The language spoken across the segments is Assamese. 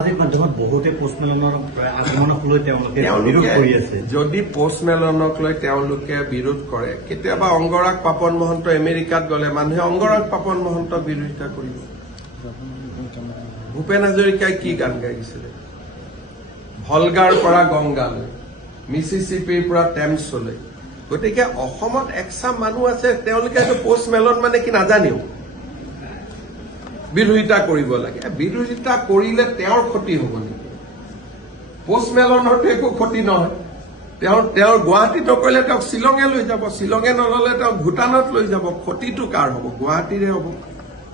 বহুতে পোষ্টমেলনৰ আগমনক লৈ তেওঁলোকে বিৰোধ কৰি আছে। যদি পোষ্টমেলনক লৈ তেওঁলোকে বিৰোধ কৰে, কেতিয়াবা অংগৰাগ পাপন মহন্ত আমেৰিকাত গলে মানুহে অংগৰাগ পাপন মহন্তক বিৰোধিতা কৰিব। ভূপেন হাজৰিকাই কি গান গাইছিলে? ভলগাৰ পৰা গংগালৈ, মিছিছিপিৰ পৰা টেমছলৈ। গতিকে অসমত একচাম মানুহ আছে, তেওঁলোকে পোষ্টমেলন মানে কি নাজানেও বিৰোধিতা কৰিব লাগে। বিৰোধিতা কৰিলে তেওঁৰ ক্ষতি হ'ব নেকি? পোষ্টমেলনৰতো একো ক্ষতি নহয়। তেওঁৰ গুৱাহাটীত নকৰিলে তেওঁক শ্বিলঙে লৈ যাব, শ্বিলঙে নললে তেওঁক ভূটানত লৈ যাব। ক্ষতিটো কাৰ হ'ব? গুৱাহাটীৰে হ'ব।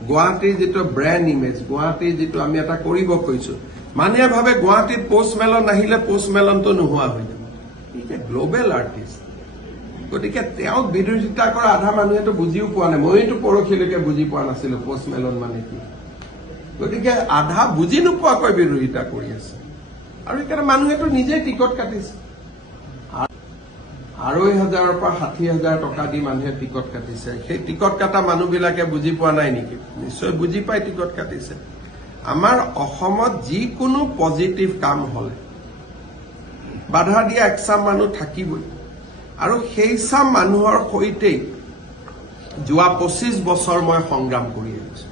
গুৱাহাটীৰ যিটো ব্ৰেণ্ড ইমেজ, গুৱাহাটীৰ যিটো আমি এটা কৰিব খুজিছো, মানুহে ভাবে গুৱাহাটীত পোষ্টমেলন আহিলে পোষ্টমেলনটো নোহোৱা হৈ যাব। গ্ল'বেল আৰ্টিষ্ট, গতিকে তেওঁক বিৰোধিতা কৰা আধা মানুহেতো বুজিও পোৱা নাই। মইতো পৰহিলৈকে বুজি পোৱা নাছিলো পোষ্টমেলন মানে কি। গতিকে আধা বুজি নোপোৱাকৈ বিৰোধিতা কৰি আছে, আৰু সেইকাৰণে মানুহেতো নিজেই টিকট কাটিছে। ৬,৫০০ৰ পৰা ৬০,০০০ টকা দি মানুহে টিকট কাটিছে। সেই টিকট কটা মানুহবিলাকে বুজি পোৱা নাই নেকি? নিশ্চয় বুজি পাই টিকট কাটিছে। আমাৰ অসমত যিকোনো পজিটিভ কাম হলে বাধা দিয়া একচাম মানুহ থাকিবই, আৰু সেই চাম মানুহৰ সৈতেই যোৱা ২৫ বছৰ মই সংগ্ৰাম কৰি আহিছো।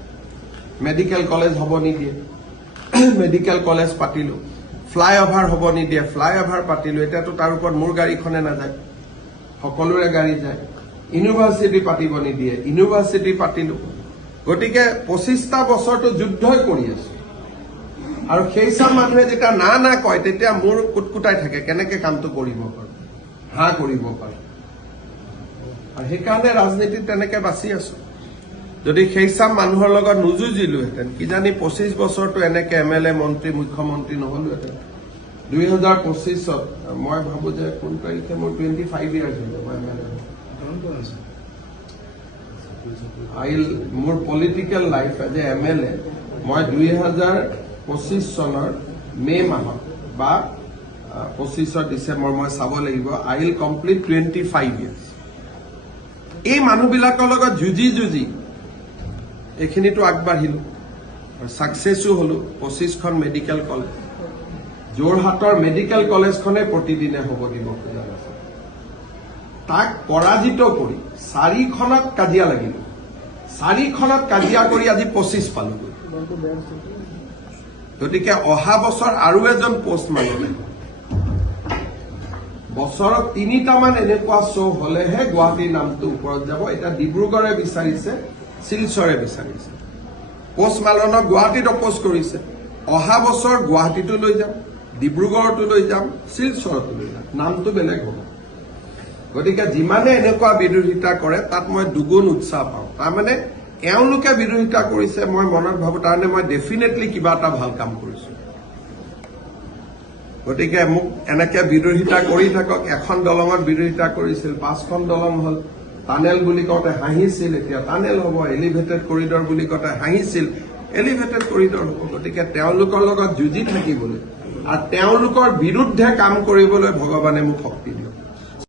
মেডিকেল কলেজ হ'ব নিদিয়ে, মেডিকেল কলেজ পাতিলো। ফ্লাইঅভাৰ হ'ব নিদিয়ে, ফ্লাইঅভাৰ পাতিলো। এতিয়াতো তাৰ ওপৰত মোৰ গাড়ীখনে নাযায়, সকলোৰে গাড়ী যায়। ইউনিভাৰ্চিটি পাতিব নিদিয়ে, ইউনিভাৰ্চিটি পাতিলো। গতিকে ২৫টা বছৰটো যুদ্ধই কৰি আছো, আৰু সেই চাম মানুহে যেতিয়া না না কয় তেতিয়া মোৰ কুটকুটাই থাকে, কেনেকে কামটো কৰিব পাৰো, হা কৰিব পাৰো। আৰু সেইকাৰণে ৰাজনীতিত তেনেকে বাচি আছো। যদি সেই চাম মানুহৰ লগত নুযুঁজিলোহেঁতেন, কিজানি ২৫ বছৰটো এনেকে MLA মন্ত্ৰী মুখ্যমন্ত্ৰী নহলোহেঁতেন। ২০২৫ত মই ভাবো যে কোন তাৰিখে মোৰ 25 ইয়াৰ্ছ হৈ যাব মোৰ political life as a MLA। মই ২০২৫ চনৰ মে মাহত বা ২৫ ডিচেম্বৰ মই চাব লাগিব, আই উইল কমপ্লিট 25 ইয়াৰ্ছ। এই মানুহবিলাকৰ লগত যুঁজি এইখিনিতো আগবাঢ়িলো, ছাকচেছো হলো। 25খন মেডিকেল কলেজ, যোৰহাটৰ মেডিকেল কলেজখনে প্ৰতিদিনে হ'ব দিব খোজা আছে। তাক পৰাজিত কৰি 4খনত কাজিয়া লাগিলো, 4খনত কাজিয়া কৰি আজি 25 পালোগৈ। গতিকে অহা বছৰ আৰু এজন পোষ্ট মাৰিলে, বছৰত 3টামান এনেকুৱা শ্ব' হলেহে গুৱাহাটীৰ নামটো ওপৰত যাব। এতিয়া ডিব্ৰুগড়ে বিচাৰিছে, শিলচৰে বিচাৰিছে। পোষ্টমেলনক গুৱাহাটীত অপ'জ কৰিছে। অহা বছৰ গুৱাহাটীতো লৈ যাম, ডিব্ৰুগড়তো লৈ যাম, শিলচৰতো লৈ যাম, নামটো বেলেগ হ'ব। গতিকে যিমানে এনেকুৱা বিৰোধিতা কৰে তাত মই দুগুণ উৎসাহ পাওঁ। তাৰমানে এওঁলোকে বিৰোধিতা কৰিছে, মই মনত ভাবো তাৰমানে মই ডেফিনেটলি কিবা এটা ভাল কাম কৰিছো। গতিকে মোক এনেকে বিৰোধিতা কৰি থাকক। এখন দলঙত বিৰোধিতা কৰিছিল, 5খন দলং হল। টানেল বুলি কওঁতে হাঁহিছিল, এতিয়া টানেল হ'ব। এলিভেটেড কৰিডৰ বুলি কওঁতে হাঁহিছিল, এলিভেটেড কৰিডৰ হ'ব। গতিকে তেওঁলোকৰ লগত যুঁজি থাকিবলৈ আৰু তেওঁলোকৰ বিৰুদ্ধে কাম কৰিবলৈ ভগৱানে মোক শক্তি